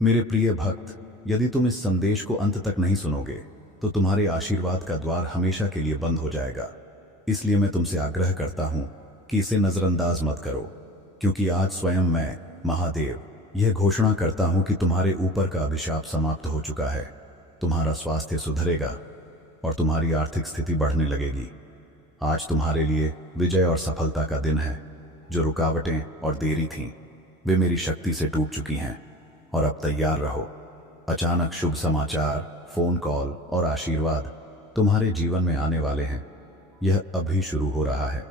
मेरे प्रिय भक्त, यदि तुम इस संदेश को अंत तक नहीं सुनोगे तो तुम्हारे आशीर्वाद का द्वार हमेशा के लिए बंद हो जाएगा। इसलिए मैं तुमसे आग्रह करता हूं कि इसे नजरअंदाज मत करो, क्योंकि आज स्वयं मैं महादेव यह घोषणा करता हूं कि तुम्हारे ऊपर का अभिशाप समाप्त हो चुका है। तुम्हारा स्वास्थ्य सुधरेगा और तुम्हारी आर्थिक स्थिति बढ़ने लगेगी। आज तुम्हारे लिए विजय और सफलता का दिन है। जो रुकावटें और देरी थीं, वे मेरी शक्ति से टूट चुकी हैं। और अब तैयार रहो, अचानक शुभ समाचार, फोन कॉल और आशीर्वाद तुम्हारे जीवन में आने वाले हैं। यह अभी शुरू हो रहा है।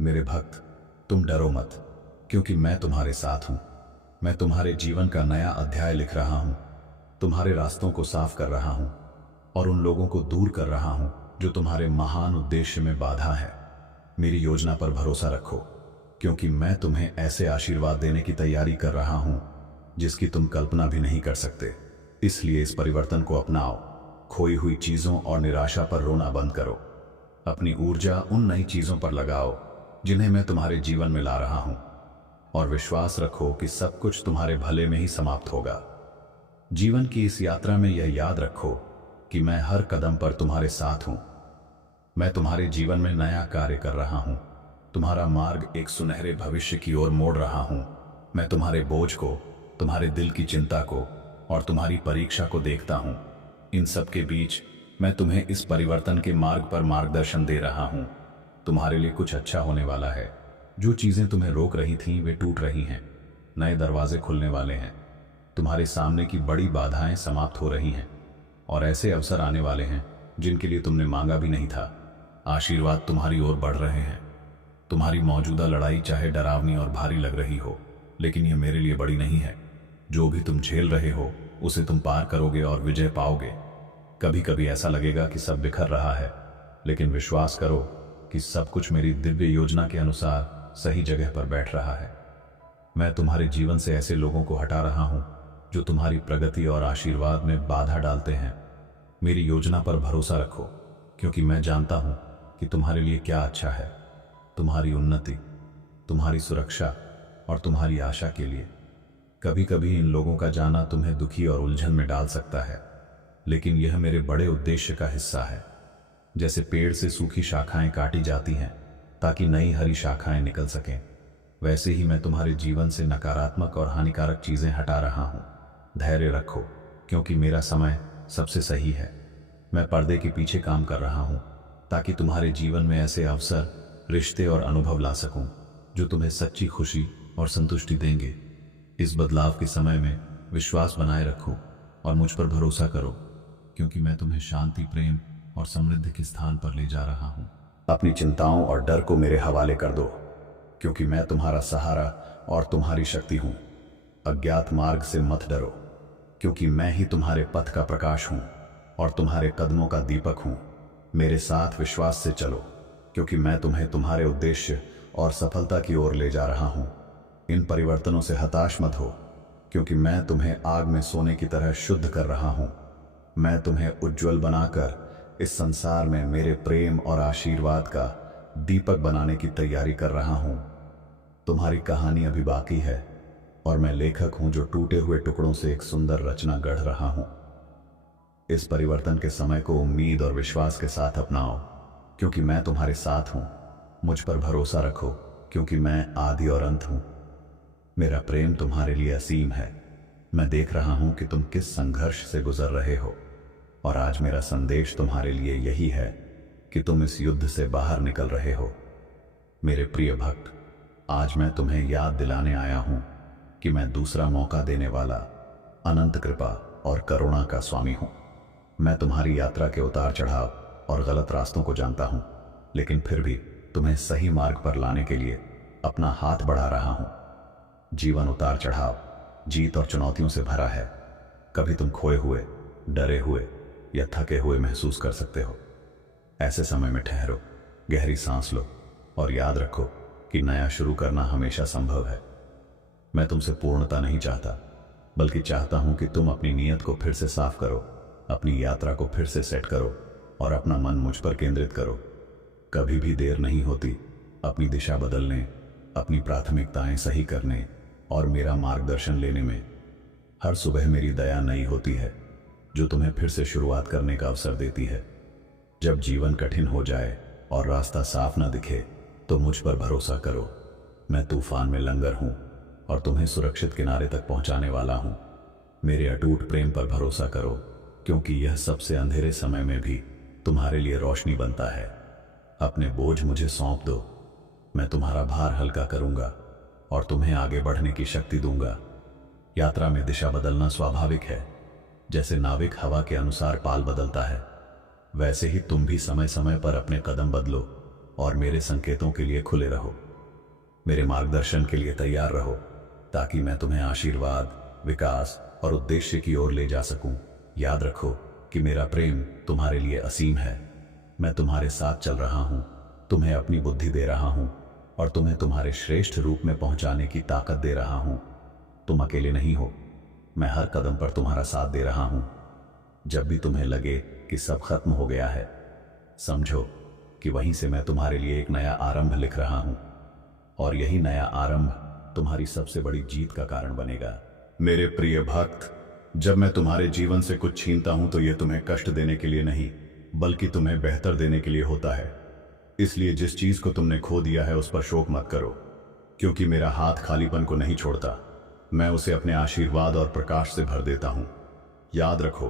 मेरे भक्त, तुम डरो मत, क्योंकि मैं तुम्हारे साथ हूं। मैं तुम्हारे जीवन का नया अध्याय लिख रहा हूं, तुम्हारे रास्तों को साफ कर रहा हूं और उन लोगों को दूर कर रहा हूं जो तुम्हारे महान उद्देश्य में बाधा है। मेरी योजना पर भरोसा रखो, क्योंकि मैं तुम्हें ऐसे आशीर्वाद देने की तैयारी कर रहा हूं जिसकी तुम कल्पना भी नहीं कर सकते। इसलिए इस परिवर्तन को अपनाओ। खोई हुई चीजों और निराशा पर रोना बंद करो। अपनी ऊर्जा उन नई चीजों पर लगाओ जिन्हें मैं तुम्हारे जीवन में ला रहा हूं, और विश्वास रखो कि सब कुछ तुम्हारे भले में ही समाप्त होगा। जीवन की इस यात्रा में यह याद रखो कि मैं हर कदम पर तुम्हारे साथ हूं। मैं तुम्हारे जीवन में नया कार्य कर रहा हूं, तुम्हारा मार्ग एक सुनहरे भविष्य की ओर मोड़ रहा हूं। मैं तुम्हारे बोझ को, तुम्हारे दिल की चिंता को और तुम्हारी परीक्षा को देखता हूं। इन सब के बीच मैं तुम्हें इस परिवर्तन के मार्ग पर मार्गदर्शन दे रहा हूं। तुम्हारे लिए कुछ अच्छा होने वाला है। जो चीजें तुम्हें रोक रही थीं वे टूट रही हैं। नए दरवाजे खुलने वाले हैं। तुम्हारे सामने की बड़ी बाधाएं समाप्त हो रही हैं और ऐसे अवसर आने वाले हैं जिनके लिए तुमने मांगा भी नहीं था। आशीर्वाद तुम्हारी ओर बढ़ रहे हैं। तुम्हारी मौजूदा लड़ाई चाहे डरावनी और भारी लग रही हो, लेकिन यह मेरे लिए बड़ी नहीं है। जो भी तुम झेल रहे हो उसे तुम पार करोगे और विजय पाओगे। कभी कभी ऐसा लगेगा कि सब बिखर रहा है, लेकिन विश्वास करो कि सब कुछ मेरी दिव्य योजना के अनुसार सही जगह पर बैठ रहा है। मैं तुम्हारे जीवन से ऐसे लोगों को हटा रहा हूं जो तुम्हारी प्रगति और आशीर्वाद में बाधा डालते हैं। मेरी योजना पर भरोसा रखो, क्योंकि मैं जानता हूं कि तुम्हारे लिए क्या अच्छा है। तुम्हारी उन्नति, तुम्हारी सुरक्षा और तुम्हारी आशा के लिए। कभी कभी इन लोगों का जाना तुम्हें दुखी और उलझन में डाल सकता है, लेकिन यह मेरे बड़े उद्देश्य का हिस्सा है। जैसे पेड़ से सूखी शाखाएं काटी जाती हैं ताकि नई हरी शाखाएं निकल सकें, वैसे ही मैं तुम्हारे जीवन से नकारात्मक और हानिकारक चीजें हटा रहा हूं। धैर्य रखो, क्योंकि मेरा समय सबसे सही है। मैं पर्दे के पीछे काम कर रहा हूं ताकि तुम्हारे जीवन में ऐसे अवसर, रिश्ते और अनुभव ला सकूं जो तुम्हें सच्ची खुशी और संतुष्टि देंगे। इस बदलाव के समय में विश्वास बनाए रखो और मुझ पर भरोसा करो, क्योंकि मैं तुम्हें शांति, प्रेम और समृद्धि के स्थान पर ले जा रहा हूं। अपनी चिंताओं और डर को मेरे हवाले कर दो, क्योंकि मैं तुम्हारा सहारा और तुम्हारी शक्ति हूं। अज्ञात मार्ग से मत डरो, क्योंकि मैं ही तुम्हारे पथ का प्रकाश हूं और तुम्हारे कदमों का दीपक हूं। मेरे साथ विश्वास से चलो, क्योंकि मैं तुम्हें तुम्हारे उद्देश्य और सफलता की ओर ले जा रहा हूं। इन परिवर्तनों से हताश मत हो, क्योंकि मैं तुम्हें आग में सोने की तरह शुद्ध कर रहा हूं। मैं तुम्हें उज्जवल बनाकर इस संसार में मेरे प्रेम और आशीर्वाद का दीपक बनाने की तैयारी कर रहा हूं। तुम्हारी कहानी अभी बाकी है, और मैं लेखक हूं जो टूटे हुए टुकड़ों से एक सुंदर रचना गढ़ रहा हूं। इस परिवर्तन के समय को उम्मीद और विश्वास के साथ अपनाओ, क्योंकि मैं तुम्हारे साथ हूं। मुझ पर भरोसा रखो, क्योंकि मैं आदि और अंत हूं। मेरा प्रेम तुम्हारे लिए असीम है। मैं देख रहा हूं कि तुम किस संघर्ष से गुजर रहे हो, और आज मेरा संदेश तुम्हारे लिए यही है कि तुम इस युद्ध से बाहर निकल रहे हो। मेरे प्रिय भक्त, आज मैं तुम्हें याद दिलाने आया हूं कि मैं दूसरा मौका देने वाला, अनंत कृपा और करुणा का स्वामी हूं। मैं तुम्हारी यात्रा के उतार चढ़ाव और गलत रास्तों को जानता हूं, लेकिन फिर भी तुम्हें सही मार्ग पर लाने के लिए अपना हाथ बढ़ा रहा हूं। जीवन उतार चढ़ाव, जीत और चुनौतियों से भरा है। कभी तुम खोए हुए, डरे हुए या थके हुए महसूस कर सकते हो। ऐसे समय में ठहरो, गहरी सांस लो और याद रखो कि नया शुरू करना हमेशा संभव है। मैं तुमसे पूर्णता नहीं चाहता, बल्कि चाहता हूं कि तुम अपनी नीयत को फिर से साफ करो, अपनी यात्रा को फिर से सेट करो और अपना मन मुझ पर केंद्रित करो। कभी भी देर नहीं होती अपनी दिशा बदलने, अपनी प्राथमिकताएं सही करने और मेरा मार्गदर्शन लेने में। हर सुबह मेरी दया नई होती है, जो तुम्हें फिर से शुरुआत करने का अवसर देती है। जब जीवन कठिन हो जाए और रास्ता साफ ना दिखे तो मुझ पर भरोसा करो। मैं तूफान में लंगर हूं और तुम्हें सुरक्षित किनारे तक पहुंचाने वाला हूं। मेरे अटूट प्रेम पर भरोसा करो, क्योंकि यह सबसे अंधेरे समय में भी तुम्हारे लिए रोशनी बनता है। अपने बोझ मुझे सौंप दो, मैं तुम्हारा भार हल्का करूंगा और तुम्हें आगे बढ़ने की शक्ति दूंगा। यात्रा में दिशा बदलना स्वाभाविक है। जैसे नाविक हवा के अनुसार पाल बदलता है, वैसे ही तुम भी समय समय पर अपने कदम बदलो और मेरे संकेतों के लिए खुले रहो। मेरे मार्गदर्शन के लिए तैयार रहो, ताकि मैं तुम्हें आशीर्वाद, विकास और उद्देश्य की ओर ले जा सकूं। याद रखो कि मेरा प्रेम तुम्हारे लिए असीम है। मैं तुम्हारे साथ चल रहा हूं, तुम्हें अपनी बुद्धि दे रहा हूं और तुम्हें तुम्हारे श्रेष्ठ रूप में पहुंचाने की ताकत दे रहा हूं। तुम अकेले नहीं हो, मैं हर कदम पर तुम्हारा साथ दे रहा हूं। जब भी तुम्हें लगे कि सब खत्म हो गया है, समझो कि वहीं से मैं तुम्हारे लिए एक नया आरंभ लिख रहा हूं, और यही नया आरंभ तुम्हारी सबसे बड़ी जीत का कारण बनेगा। मेरे प्रिय भक्त, जब मैं तुम्हारे जीवन से कुछ छीनता हूं तो यह तुम्हें कष्ट देने के लिए नहीं, बल्कि तुम्हें बेहतर देने के लिए होता है। इसलिए जिस चीज को तुमने खो दिया है उस पर शोक मत करो, क्योंकि मेरा हाथ खालीपन को नहीं छोड़ता। मैं उसे अपने आशीर्वाद और प्रकाश से भर देता हूं। याद रखो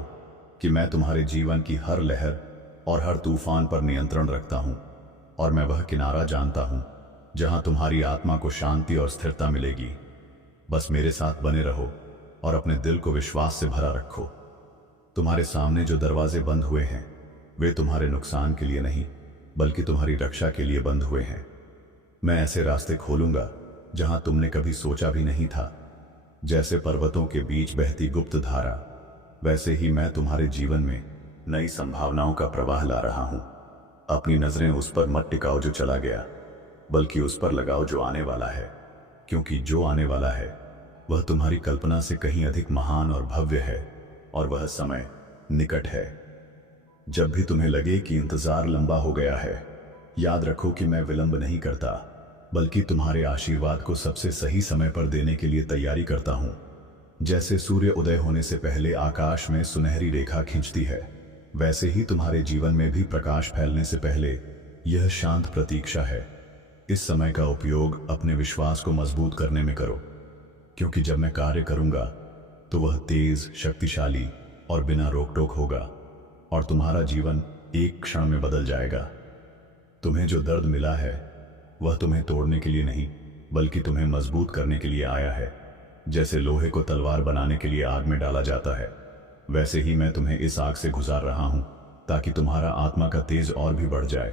कि मैं तुम्हारे जीवन की हर लहर और हर तूफान पर नियंत्रण रखता हूं, और मैं वह किनारा जानता हूं जहां तुम्हारी आत्मा को शांति और स्थिरता मिलेगी। बस मेरे साथ बने रहो और अपने दिल को विश्वास से भरा रखो। तुम्हारे सामने जो दरवाजे बंद हुए हैं, वे तुम्हारे नुकसान के लिए नहीं, बल्कि तुम्हारी रक्षा के लिए बंद हुए हैं। मैं ऐसे रास्ते खोलूंगा जहां तुमने कभी सोचा भी नहीं था। जैसे पर्वतों के बीच बहती गुप्त धारा, वैसे ही मैं तुम्हारे जीवन में नई संभावनाओं का प्रवाह ला रहा हूं। अपनी नजरें उस पर मत टिकाओ जो चला गया, बल्कि उस पर लगाओ जो आने वाला है, क्योंकि जो आने वाला है वह तुम्हारी कल्पना से कहीं अधिक महान और भव्य है, और वह समय निकट है। जब भी तुम्हें लगे कि इंतजार लंबा हो गया है, याद रखो कि मैं विलंब नहीं करता, बल्कि तुम्हारे आशीर्वाद को सबसे सही समय पर देने के लिए तैयारी करता हूं। जैसे सूर्य उदय होने से पहले आकाश में सुनहरी रेखा खींचती है, वैसे ही तुम्हारे जीवन में भी प्रकाश फैलने से पहले यह शांत प्रतीक्षा है। इस समय का उपयोग अपने विश्वास को मजबूत करने में करो, क्योंकि जब मैं कार्य करूंगा तो वह तेज, शक्तिशाली और बिना रोक टोक होगा, और तुम्हारा जीवन एक क्षण में बदल जाएगा। तुम्हें जो दर्द मिला है वह तुम्हें तोड़ने के लिए नहीं, बल्कि तुम्हें मजबूत करने के लिए आया है। जैसे लोहे को तलवार बनाने के लिए आग में डाला जाता है, वैसे ही मैं तुम्हें इस आग से गुजार रहा हूं, ताकि तुम्हारा आत्मा का तेज और भी बढ़ जाए।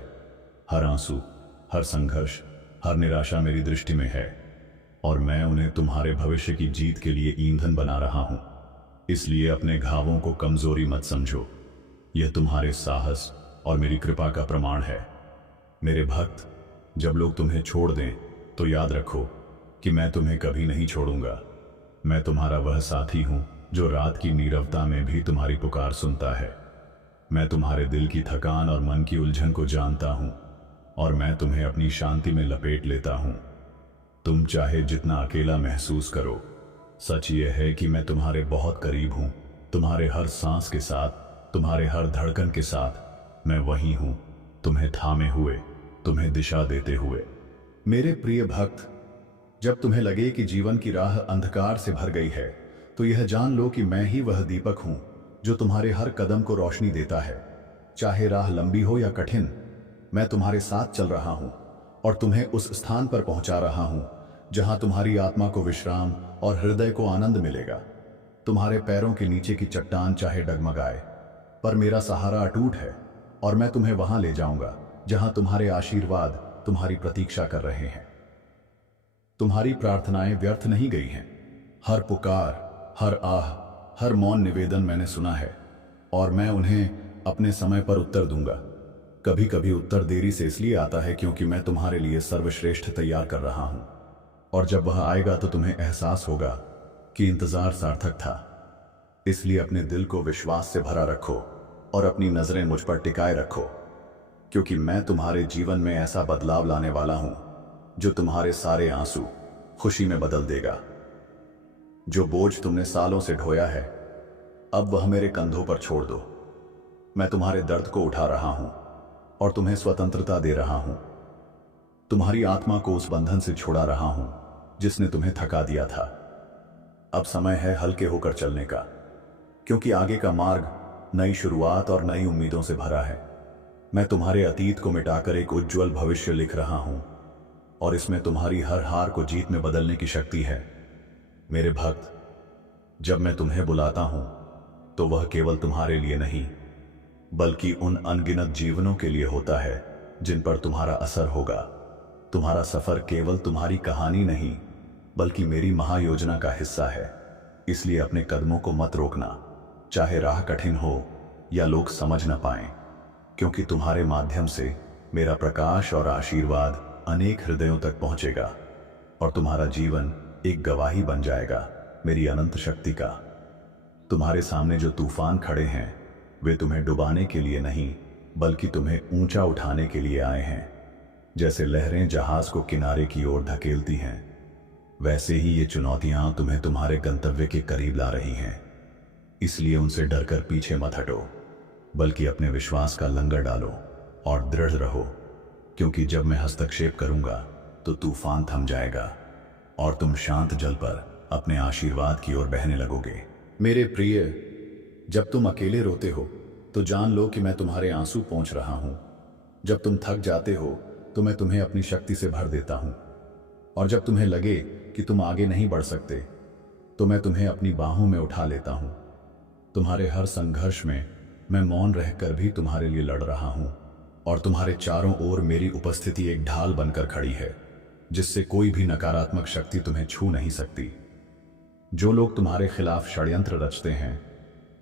हर आंसू, हर संघर्ष, हर निराशा मेरी दृष्टि में है, और मैं उन्हें तुम्हारे भविष्य की जीत के लिए ईंधन बना रहा हूं। इसलिए अपने घावों को कमजोरी मत समझो, यह तुम्हारे साहस और मेरी कृपा का प्रमाण है। मेरे भक्त, जब लोग तुम्हें छोड़ दें तो याद रखो कि मैं तुम्हें कभी नहीं छोड़ूंगा। मैं तुम्हारा वह साथी हूं जो रात की नीरवता में भी तुम्हारी पुकार सुनता है। मैं तुम्हारे दिल की थकान और मन की उलझन को जानता हूं, और मैं तुम्हें अपनी शांति में लपेट लेता हूं। तुम चाहे जितना अकेला महसूस करो, सच यह है कि मैं तुम्हारे बहुत करीब हूं। तुम्हारे हर सांस के साथ, तुम्हारे हर धड़कन के साथ मैं वही हूं, तुम्हें थामे हुए, तुम्हें दिशा देते हुए। मेरे प्रिय भक्त, जब तुम्हें लगे कि जीवन की राह अंधकार से भर गई है, तो यह जान लो कि मैं ही वह दीपक हूं जो तुम्हारे हर कदम को रोशनी देता है। चाहे राह लंबी हो या कठिन, मैं तुम्हारे साथ चल रहा हूं और तुम्हें उस स्थान पर पहुंचा रहा हूं जहां तुम्हारी आत्मा को विश्राम और हृदय को आनंद मिलेगा। तुम्हारे पैरों के नीचे की चट्टान चाहे डगमगाए, पर मेरा सहारा अटूट है, और मैं तुम्हें वहां ले जाऊंगा जहां तुम्हारे आशीर्वाद तुम्हारी प्रतीक्षा कर रहे हैं। तुम्हारी प्रार्थनाएं व्यर्थ नहीं गई हैं। हर पुकार, हर आह, हर मौन निवेदन मैंने सुना है, और मैं उन्हें अपने समय पर उत्तर दूंगा। कभी कभी उत्तर देरी से इसलिए आता है क्योंकि मैं तुम्हारे लिए सर्वश्रेष्ठ तैयार कर रहा हूं, और जब वह आएगा तो तुम्हें एहसास होगा कि इंतजार सार्थक था। इसलिए अपने दिल को विश्वास से भरा रखो और अपनी नजरें मुझ पर टिकाए रखो, क्योंकि मैं तुम्हारे जीवन में ऐसा बदलाव लाने वाला हूं जो तुम्हारे सारे आंसू खुशी में बदल देगा। जो बोझ तुमने सालों से ढोया है, अब वह मेरे कंधों पर छोड़ दो। मैं तुम्हारे दर्द को उठा रहा हूं और तुम्हें स्वतंत्रता दे रहा हूं। तुम्हारी आत्मा को उस बंधन से छुड़ा रहा हूं जिसने तुम्हें थका दिया था। अब समय है हल्के होकर चलने का, क्योंकि आगे का मार्ग नई शुरुआत और नई उम्मीदों से भरा है। मैं तुम्हारे अतीत को मिटाकर एक उज्जवल भविष्य लिख रहा हूं और इसमें तुम्हारी हर हार को जीत में बदलने की शक्ति है। मेरे भक्त, जब मैं तुम्हें बुलाता हूं तो वह केवल तुम्हारे लिए नहीं, बल्कि उन अनगिनत जीवनों के लिए होता है जिन पर तुम्हारा असर होगा। तुम्हारा सफर केवल तुम्हारी कहानी नहीं, बल्कि मेरी महायोजना का हिस्सा है। इसलिए अपने कदमों को मत रोकना, चाहे राह कठिन हो या लोग समझ न पाएं, क्योंकि तुम्हारे माध्यम से मेरा प्रकाश और आशीर्वाद अनेक हृदयों तक पहुंचेगा और तुम्हारा जीवन एक गवाही बन जाएगा मेरी अनंत शक्ति का। तुम्हारे सामने जो तूफान खड़े हैं, वे तुम्हें डुबाने के लिए नहीं, बल्कि तुम्हें ऊंचा उठाने के लिए आए हैं। जैसे लहरें जहाज को किनारे की ओर धकेलती हैं, वैसे ही ये चुनौतियां तुम्हें तुम्हारे गंतव्य के करीब ला रही हैं। इसलिए उनसे डरकर पीछे मत हटो, बल्कि अपने विश्वास का लंगर डालो और दृढ़ रहो, क्योंकि जब मैं हस्तक्षेप करूंगा तो तूफान थम जाएगा और तुम शांत जल पर अपने आशीर्वाद की ओर बहने लगोगे। मेरे प्रिय, जब तुम अकेले रोते हो तो जान लो कि मैं तुम्हारे आंसू पोंछ रहा हूं। जब तुम थक जाते हो तो मैं तुम्हें अपनी शक्ति से भर देता हूं, और जब तुम्हें लगे कि तुम आगे नहीं बढ़ सकते तो मैं तुम्हें अपनी बाहों में उठा लेता हूं। तुम्हारे हर संघर्ष में मैं मौन रहकर भी तुम्हारे लिए लड़ रहा हूं, और तुम्हारे चारों ओर मेरी उपस्थिति एक ढाल बनकर खड़ी है, जिससे कोई भी नकारात्मक शक्ति तुम्हें छू नहीं सकती। जो लोग तुम्हारे खिलाफ षड्यंत्र रचते हैं,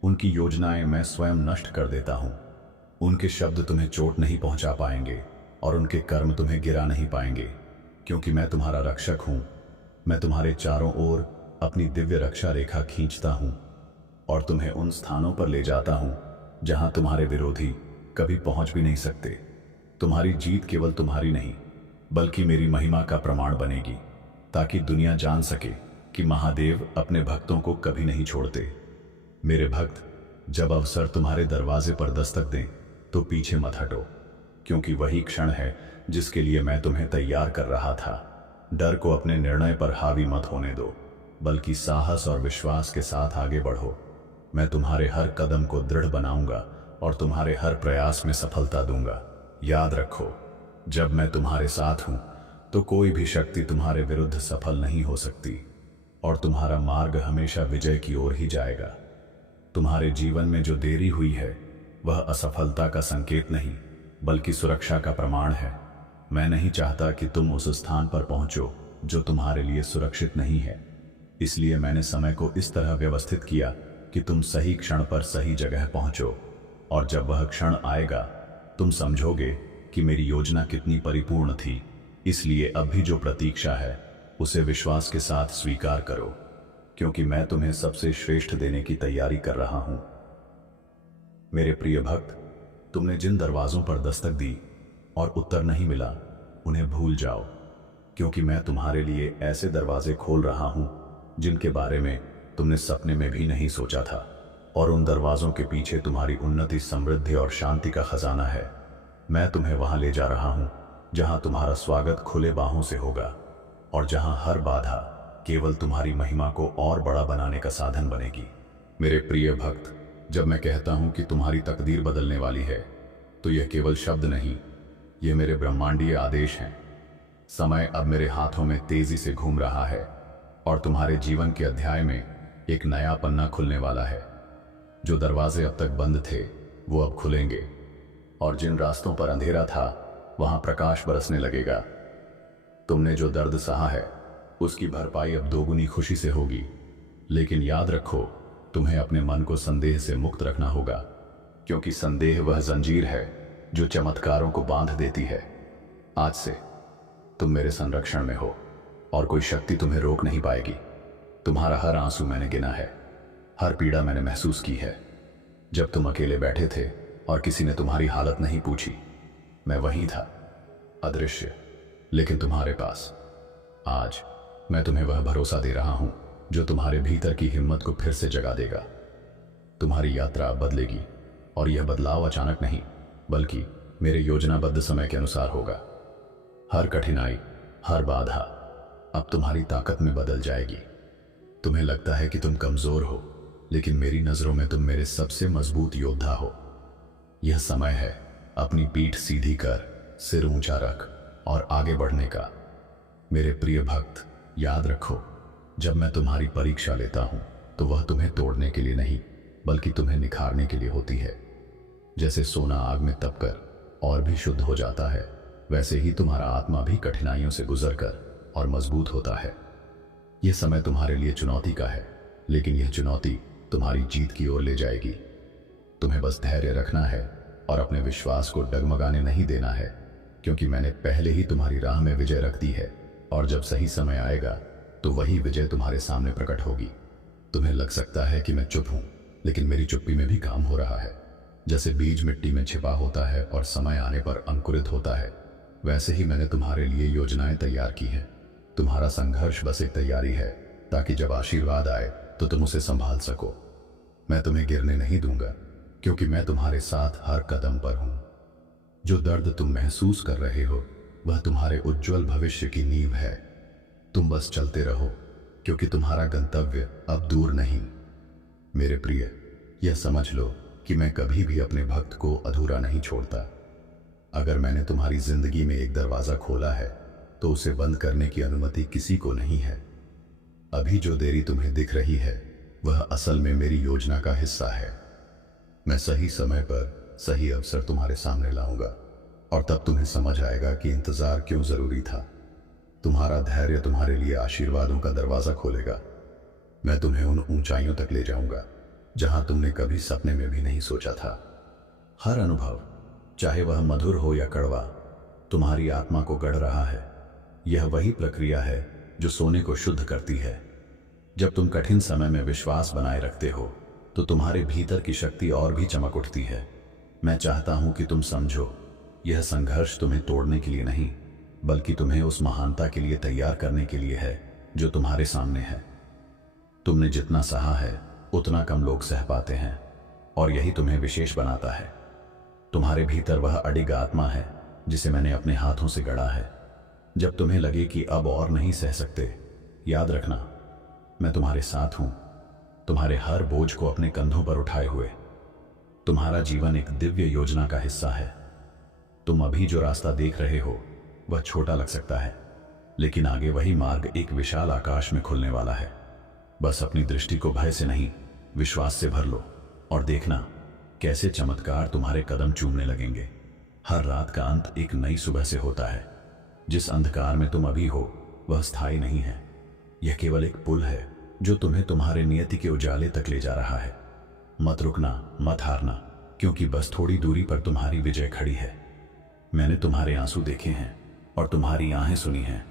उनकी योजनाएं मैं स्वयं नष्ट कर देता हूं। उनके शब्द तुम्हें चोट नहीं पहुंचा पाएंगे और उनके कर्म तुम्हें गिरा नहीं पाएंगे, क्योंकि मैं तुम्हारा रक्षक हूं। मैं तुम्हारे चारों ओर अपनी दिव्य रक्षा रेखा खींचता हूं और तुम्हें उन स्थानों पर ले जाता हूं जहां तुम्हारे विरोधी कभी पहुंच भी नहीं सकते। तुम्हारी जीत केवल तुम्हारी नहीं, बल्कि मेरी महिमा का प्रमाण बनेगी, ताकि दुनिया जान सके कि महादेव अपने भक्तों को कभी नहीं छोड़ते। मेरे भक्त, जब अवसर तुम्हारे दरवाजे पर दस्तक दें तो पीछे मत हटो, क्योंकि वही क्षण है जिसके लिए मैं तुम्हें तैयार कर रहा था। डर को अपने निर्णय पर हावी मत होने दो, बल्कि साहस और विश्वास के साथ आगे बढ़ो। मैं तुम्हारे हर कदम को दृढ़ बनाऊंगा और तुम्हारे हर प्रयास में सफलता दूंगा। याद रखो, जब मैं तुम्हारे साथ हूं तो कोई भी शक्ति तुम्हारे विरुद्ध सफल नहीं हो सकती, और तुम्हारा मार्ग हमेशा विजय की ओर ही जाएगा। तुम्हारे जीवन में जो देरी हुई है वह असफलता का संकेत नहीं, बल्कि सुरक्षा का प्रमाण है। मैं नहीं चाहता कि तुम उस स्थान पर पहुंचो जो तुम्हारे लिए सुरक्षित नहीं है। इसलिए मैंने समय को इस तरह व्यवस्थित किया कि तुम सही क्षण पर सही जगह पहुंचो, और जब वह क्षण आएगा तुम समझोगे कि मेरी योजना कितनी परिपूर्ण थी। इसलिए अब भी जो प्रतीक्षा है उसे विश्वास के साथ स्वीकार करो, क्योंकि मैं तुम्हें सबसे श्रेष्ठ देने की तैयारी कर रहा हूं। मेरे प्रिय भक्त, तुमने जिन दरवाजों पर दस्तक दी और उत्तर नहीं मिला, उन्हें भूल जाओ, क्योंकि मैं तुम्हारे लिए ऐसे दरवाजे खोल रहा हूं जिनके बारे में तुमने सपने में भी नहीं सोचा था। और उन दरवाजों के पीछे तुम्हारी उन्नति, समृद्धि और शांति का खजाना है। मैं तुम्हें वहां ले जा रहा हूं जहां तुम्हारा स्वागत खुले बाहों से होगा, और जहां हर बाधा केवल तुम्हारी महिमा को और बड़ा बनाने का साधन बनेगी। मेरे प्रिय भक्त, जब मैं कहता हूं कि तुम्हारी तकदीर बदलने वाली है, तो यह केवल शब्द नहीं, ये मेरे ब्रह्मांडीय आदेश हैं। समय अब मेरे हाथों में तेजी से घूम रहा है, और तुम्हारे जीवन के अध्याय में एक नया पन्ना खुलने वाला है। जो दरवाजे अब तक बंद थे वो अब खुलेंगे, और जिन रास्तों पर अंधेरा था वहां प्रकाश बरसने लगेगा। तुमने जो दर्द सहा है उसकी भरपाई अब दोगुनी खुशी से होगी। लेकिन याद रखो, तुम्हें अपने मन को संदेह से मुक्त रखना होगा, क्योंकि संदेह वह जंजीर है जो चमत्कारों को बांध देती है। आज से तुम मेरे संरक्षण में हो और कोई शक्ति तुम्हें रोक नहीं पाएगी। तुम्हारा हर आंसू मैंने गिना है, हर पीड़ा मैंने महसूस की है। जब तुम अकेले बैठे थे और किसी ने तुम्हारी हालत नहीं पूछी, मैं वहीं था, अदृश्य, लेकिन तुम्हारे पास। आज मैं तुम्हें वह भरोसा दे रहा हूं जो तुम्हारे भीतर की हिम्मत को फिर से जगा देगा। तुम्हारी यात्रा अब बदलेगी, और यह बदलाव अचानक नहीं बल्कि मेरे योजनाबद्ध समय के अनुसार होगा। हर कठिनाई, हर बाधा अब तुम्हारी ताकत में बदल जाएगी। तुम्हें लगता है कि तुम कमजोर हो, लेकिन मेरी नजरों में तुम मेरे सबसे मजबूत योद्धा हो। यह समय है अपनी पीठ सीधी कर, सिर ऊंचा रख और आगे बढ़ने का। मेरे प्रिय भक्त, याद रखो, जब मैं तुम्हारी परीक्षा लेता हूं तो वह तुम्हें तोड़ने के लिए नहीं बल्कि तुम्हें निखारने के लिए होती है। जैसे सोना आग में तपकर और भी शुद्ध हो जाता है, वैसे ही तुम्हारा आत्मा भी कठिनाइयों से गुजरकर और मजबूत होता है। यह समय तुम्हारे लिए चुनौती का है, लेकिन यह चुनौती तुम्हारी जीत की ओर ले जाएगी। तुम्हें बस धैर्य रखना है और अपने विश्वास को डगमगाने नहीं देना है, क्योंकि मैंने पहले ही तुम्हारी राह में विजय रख दी है, और जब सही समय आएगा तो वही विजय तुम्हारे सामने प्रकट होगी। तुम्हें लग सकता है कि मैं चुप हूं, लेकिन मेरी चुप्पी में भी काम हो रहा है। जैसे बीज मिट्टी में छिपा होता है और समय आने पर अंकुरित होता है, वैसे ही मैंने तुम्हारे लिए योजनाएं तैयार की हैं। तुम्हारा संघर्ष बस एक तैयारी है, ताकि जब आशीर्वाद आए तो तुम उसे संभाल सको। मैं तुम्हें गिरने नहीं दूंगा, क्योंकि मैं तुम्हारे साथ हर कदम पर हूं। जो दर्द तुम महसूस कर रहे हो वह तुम्हारे उज्जवल भविष्य की नींव है। तुम बस चलते रहो, क्योंकि तुम्हारा गंतव्य अब दूर नहीं। मेरे प्रिय, यह समझ लो कि मैं कभी भी अपने भक्त को अधूरा नहीं छोड़ता। अगर मैंने तुम्हारी जिंदगी में एक दरवाजा खोला है तो उसे बंद करने की अनुमति किसी को नहीं है। अभी जो देरी तुम्हें दिख रही है वह असल में मेरी योजना का हिस्सा है। मैं सही समय पर सही अवसर तुम्हारे सामने लाऊंगा, और तब तुम्हें समझ आएगा कि इंतजार क्यों जरूरी था। तुम्हारा धैर्य तुम्हारे लिए आशीर्वादों का दरवाजा खोलेगा। मैं तुम्हें उन ऊंचाइयों तक ले जाऊंगा जहां तुमने कभी सपने में भी नहीं सोचा था। हर अनुभव, चाहे वह मधुर हो या कड़वा, तुम्हारी आत्मा को गढ़ रहा है। यह वही प्रक्रिया है जो सोने को शुद्ध करती है। जब तुम कठिन समय में विश्वास बनाए रखते हो तो तुम्हारे भीतर की शक्ति और भी चमक उठती है। मैं चाहता हूं कि तुम समझो, यह संघर्ष तुम्हें तोड़ने के लिए नहीं बल्कि तुम्हें उस महानता के लिए तैयार करने के लिए है जो तुम्हारे सामने है। तुमने जितना सहा है उतना कम लोग सह पाते हैं, और यही तुम्हें विशेष बनाता है। तुम्हारे भीतर वह अडिग आत्मा है जिसे मैंने अपने हाथों से गढ़ा है। जब तुम्हें लगे कि अब और नहीं सह सकते, याद रखना, मैं तुम्हारे साथ हूं, तुम्हारे हर बोझ को अपने कंधों पर उठाए हुए। तुम्हारा जीवन एक दिव्य योजना का हिस्सा है। तुम अभी जो रास्ता देख रहे हो वह छोटा लग सकता है, लेकिन आगे वही मार्ग एक विशाल आकाश में खुलने वाला है। बस अपनी दृष्टि को भय से नहीं, विश्वास से भर लो, और देखना कैसे चमत्कार तुम्हारे कदम चूमने लगेंगे। हर रात का अंत एक नई सुबह से होता है। जिस अंधकार में तुम अभी हो वह स्थायी नहीं है। यह केवल एक पुल है जो तुम्हें तुम्हारे नियति के उजाले तक ले जा रहा है। मत रुकना, मत हारना, क्योंकि बस थोड़ी दूरी पर तुम्हारी विजय खड़ी है। मैंने तुम्हारे आंसू देखे हैं और तुम्हारी आहें सुनी हैं।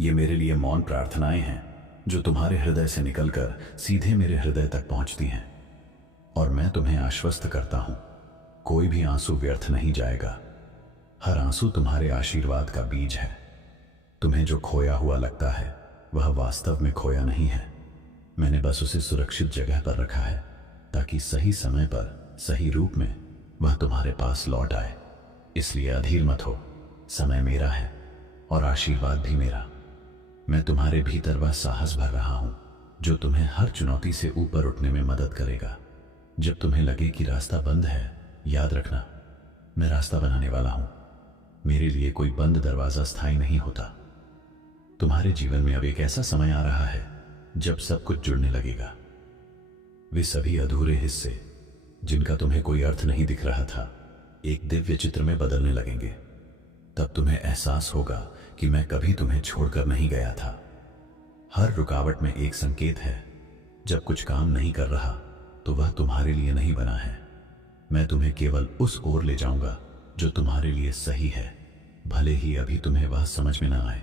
ये मेरे लिए मौन प्रार्थनाएं हैं जो तुम्हारे हृदय से निकलकर सीधे मेरे हृदय तक पहुंचती हैं। और मैं तुम्हें आश्वस्त करता हूं, कोई भी आंसू व्यर्थ नहीं जाएगा। हर आंसू तुम्हारे आशीर्वाद का बीज है। तुम्हें जो खोया हुआ लगता है वह वास्तव में खोया नहीं है। मैंने बस उसे सुरक्षित जगह पर रखा है ताकि सही समय पर सही रूप में वह तुम्हारे पास लौट आए। इसलिए अधीर मत हो, समय मेरा है और आशीर्वाद भी मेरा। मैं तुम्हारे भीतर वह साहस भर रहा हूं जो तुम्हें हर चुनौती से ऊपर उठने में मदद करेगा। जब तुम्हें लगे कि रास्ता बंद है, याद रखना, मैं रास्ता बनाने वाला हूं। मेरे लिए कोई बंद दरवाजा स्थायी नहीं होता। तुम्हारे जीवन में अब एक ऐसा समय आ रहा है जब सब कुछ जुड़ने लगेगा। वे सभी अधूरे हिस्से जिनका तुम्हें कोई अर्थ नहीं दिख रहा था, एक दिव्य चित्र में बदलने लगेंगे। तब तुम्हें एहसास होगा कि मैं कभी तुम्हें छोड़कर नहीं गया था। हर रुकावट में एक संकेत है। जब कुछ काम नहीं कर रहा तो वह तुम्हारे लिए नहीं बना है। मैं तुम्हें केवल उस ओर ले जाऊंगा जो तुम्हारे लिए सही है, भले ही अभी तुम्हें वह समझ में ना आए।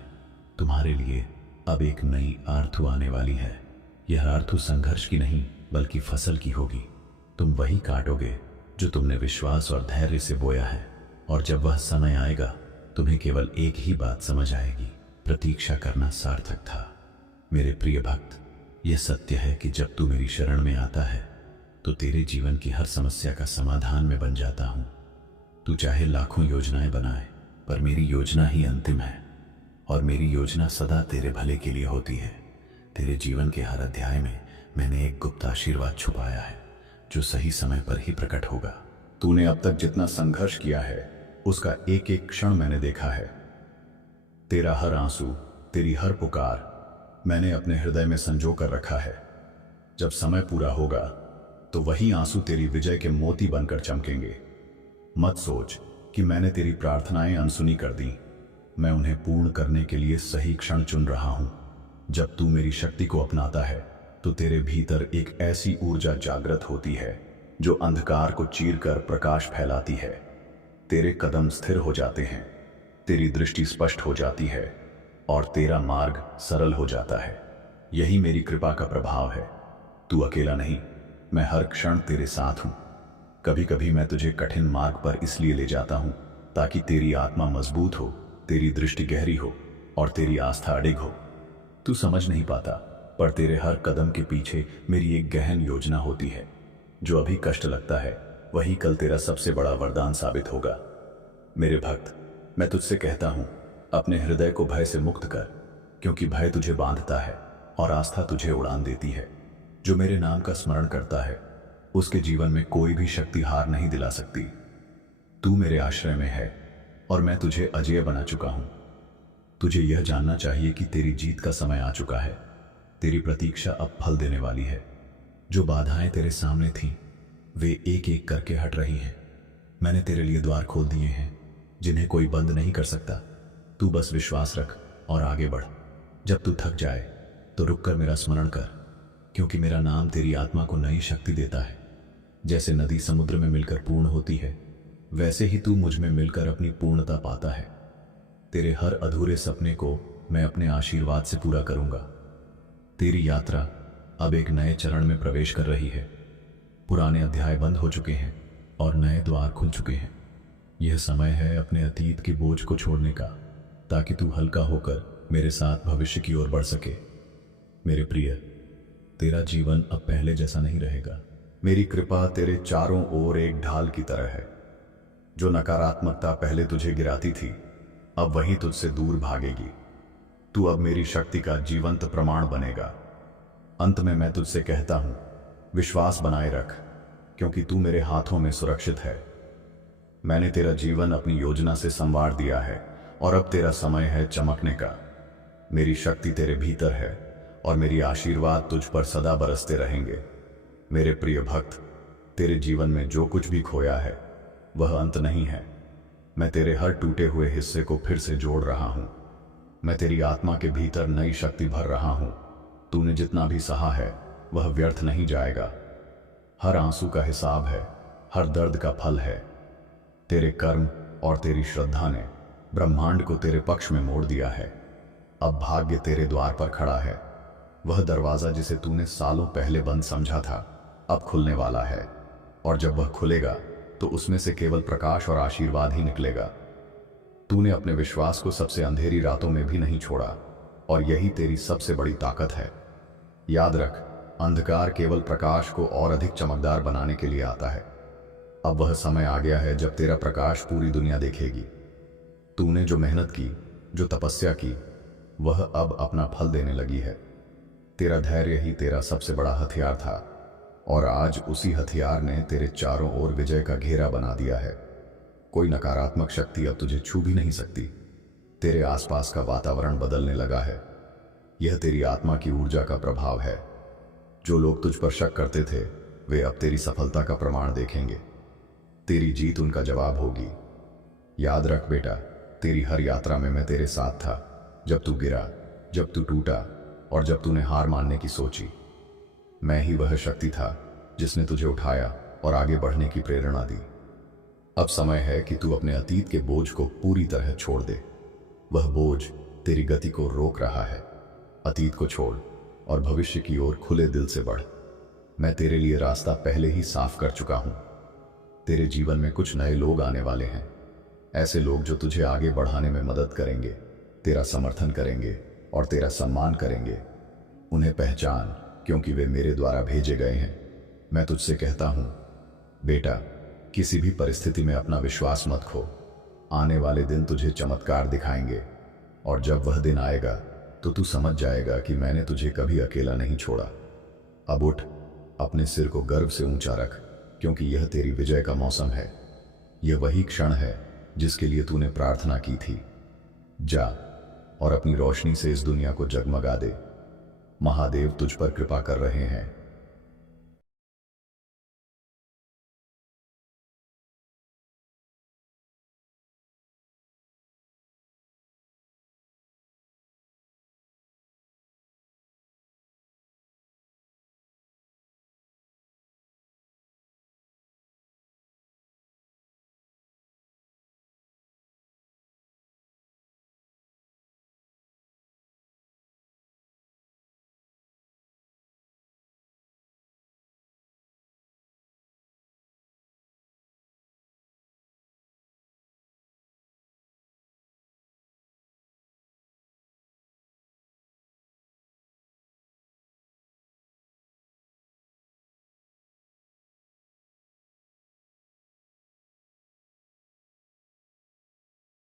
तुम्हारे लिए अब एक नई आर्थू आने वाली है। यह आर्थू संघर्ष की नहीं बल्कि फसल की होगी। तुम वही काटोगे जो तुमने विश्वास और धैर्य से बोया है, और जब वह समय आएगा तुम्हें केवल एक ही बात समझ आएगी, प्रतीक्षा करना सार्थक था। मेरे प्रिय भक्त, यह सत्य है कि जब तू मेरी शरण में आता है तो तेरे जीवन की हर समस्या का समाधान मैं बन जाता हूं। तू चाहे लाखों योजनाएं बनाए, पर मेरी योजना ही अंतिम है, और मेरी योजना सदा तेरे भले के लिए होती है। तेरे जीवन के हर अध्याय में मैंने एक गुप्त आशीर्वाद छुपाया है, जो सही समय पर ही प्रकट होगा। तूने अब तक जितना संघर्ष किया है उसका एक एक क्षण मैंने देखा है। तेरा हर आंसू, तेरी हर पुकार मैंने अपने हृदय में संजो कर रखा है। जब समय पूरा होगा तो वही आंसू तेरी विजय के मोती बनकर चमकेंगे। मत सोच कि मैंने तेरी प्रार्थनाएं अनसुनी कर दी। मैं उन्हें पूर्ण करने के लिए सही क्षण चुन रहा हूं। जब तू मेरी शक्ति को अपनाता है तो तेरे भीतर एक ऐसी ऊर्जा जागृत होती है जो अंधकार को चीरकर प्रकाश फैलाती है। तेरे कदम स्थिर हो जाते हैं, तेरी दृष्टि स्पष्ट हो जाती है और तेरा मार्ग सरल हो जाता है। यही मेरी कृपा का प्रभाव है। तू अकेला नहीं, मैं हर क्षण तेरे साथ हूं। कभी कभी मैं तुझे कठिन मार्ग पर इसलिए ले जाता हूं ताकि तेरी आत्मा मजबूत हो, तेरी दृष्टि गहरी हो और तेरी आस्था अडिग हो। तू समझ नहीं पाता, पर तेरे हर कदम के पीछे मेरी एक गहन योजना होती है। जो अभी कष्ट लगता है वही कल तेरा सबसे बड़ा वरदान साबित होगा। मेरे भक्त, मैं तुझसे कहता हूं, अपने हृदय को भय से मुक्त कर, क्योंकि भय तुझे बांधता है और आस्था तुझे उड़ान देती है। जो मेरे नाम का स्मरण करता है उसके जीवन में कोई भी शक्ति हार नहीं दिला सकती। तू मेरे आश्रय में है और मैं तुझे अजेय बना चुका हूं। तुझे यह जानना चाहिए कि तेरी जीत का समय आ चुका है। तेरी प्रतीक्षा अब फल देने वाली है। जो बाधाएं तेरे सामने थीं, वे एक एक करके हट रही हैं। मैंने तेरे लिए द्वार खोल दिए हैं जिन्हें कोई बंद नहीं कर सकता। तू बस विश्वास रख और आगे बढ़। जब तू थक जाए तो रुककर मेरा स्मरण कर, क्योंकि मेरा नाम तेरी आत्मा को नई शक्ति देता है। जैसे नदी समुद्र में मिलकर पूर्ण होती है, वैसे ही तू मुझ में मिलकर अपनी पूर्णता पाता है। तेरे हर अधूरे सपने को मैं अपने आशीर्वाद से पूरा करूंगा। तेरी यात्रा अब एक नए चरण में प्रवेश कर रही है। पुराने अध्याय बंद हो चुके हैं और नए द्वार खुल चुके हैं। यह समय है अपने अतीत के बोझ को छोड़ने का, ताकि तू हल्का होकर मेरे साथ भविष्य की ओर बढ़ सके। मेरे प्रिय, तेरा जीवन अब पहले जैसा नहीं रहेगा। मेरी कृपा तेरे चारों ओर एक ढाल की तरह है। जो नकारात्मकता पहले तुझे गिराती थी, अब वही तुझसे दूर भागेगी। तू अब मेरी शक्ति का जीवंत प्रमाण बनेगा। अंत में मैं तुझसे कहता हूं, विश्वास बनाए रख, क्योंकि तू मेरे हाथों में सुरक्षित है। मैंने तेरा जीवन अपनी योजना से संवार दिया है और अब तेरा समय है चमकने का। मेरी शक्ति तेरे भीतर है और मेरी आशीर्वाद तुझ पर सदा बरसते रहेंगे। मेरे प्रिय भक्त, तेरे जीवन में जो कुछ भी खोया है वह अंत नहीं है। मैं तेरे हर टूटे हुए हिस्से को फिर से जोड़ रहा हूं। मैं तेरी आत्मा के भीतर नई शक्ति भर रहा हूं। तूने जितना भी सहा है वह व्यर्थ नहीं जाएगा। हर आंसू का हिसाब है, हर दर्द का फल है। तेरे कर्म और तेरी श्रद्धा ने ब्रह्मांड को तेरे पक्ष में मोड़ दिया है। अब भाग्य तेरे द्वार पर खड़ा है। वह दरवाजा जिसे तूने सालों पहले बंद समझा था, अब खुलने वाला है, और जब वह खुलेगा तो उसमें से केवल प्रकाश और आशीर्वाद ही निकलेगा। तूने अपने विश्वास को सबसे अंधेरी रातों में भी नहीं छोड़ा, और यही तेरी सबसे बड़ी ताकत है। याद रख, अंधकार केवल प्रकाश को और अधिक चमकदार बनाने के लिए आता है। अब वह समय आ गया है जब तेरा प्रकाश पूरी दुनिया देखेगी। तूने जो मेहनत की, जो तपस्या की, वह अब अपना फल देने लगी है। तेरा धैर्य ही तेरा सबसे बड़ा हथियार था, और आज उसी हथियार ने तेरे चारों ओर विजय का घेरा बना दिया है। कोई नकारात्मक शक्ति अब तुझे छू भी नहीं सकती। तेरे आसपास का वातावरण बदलने लगा है। यह तेरी आत्मा की ऊर्जा का प्रभाव है। जो लोग तुझ पर शक करते थे, वे अब तेरी सफलता का प्रमाण देखेंगे। तेरी जीत उनका जवाब होगी। याद रख बेटा, तेरी हर यात्रा में मैं तेरे साथ था। जब तू गिरा, जब तू टूटा और जब तूने हार मानने की सोची, मैं ही वह शक्ति था जिसने तुझे उठाया और आगे बढ़ने की प्रेरणा दी। अब समय है कि तू अपने अतीत के बोझ को पूरी तरह छोड़ दे। वह बोझ तेरी गति को रोक रहा है। अतीत को छोड़ और भविष्य की ओर खुले दिल से बढ़। मैं तेरे लिए रास्ता पहले ही साफ कर चुका हूं। तेरे जीवन में कुछ नए लोग आने वाले हैं, ऐसे लोग जो तुझे आगे बढ़ाने में मदद करेंगे, तेरा समर्थन करेंगे और तेरा सम्मान करेंगे। उन्हें पहचान क्योंकि वे मेरे द्वारा भेजे गए हैं। मैं तुझसे कहता हूं बेटा, किसी भी परिस्थिति में अपना विश्वास मत खो। आने वाले दिन तुझे चमत्कार दिखाएंगे, और जब वह दिन आएगा तो तू समझ जाएगा कि मैंने तुझे कभी अकेला नहीं छोड़ा। अब उठ, अपने सिर को गर्व से ऊंचा रख, क्योंकि यह तेरी विजय का मौसम है। यह वही क्षण है जिसके लिए तूने प्रार्थना की थी। जा और अपनी रोशनी से इस दुनिया को जगमगा दे। महादेव तुझ पर कृपा कर रहे हैं।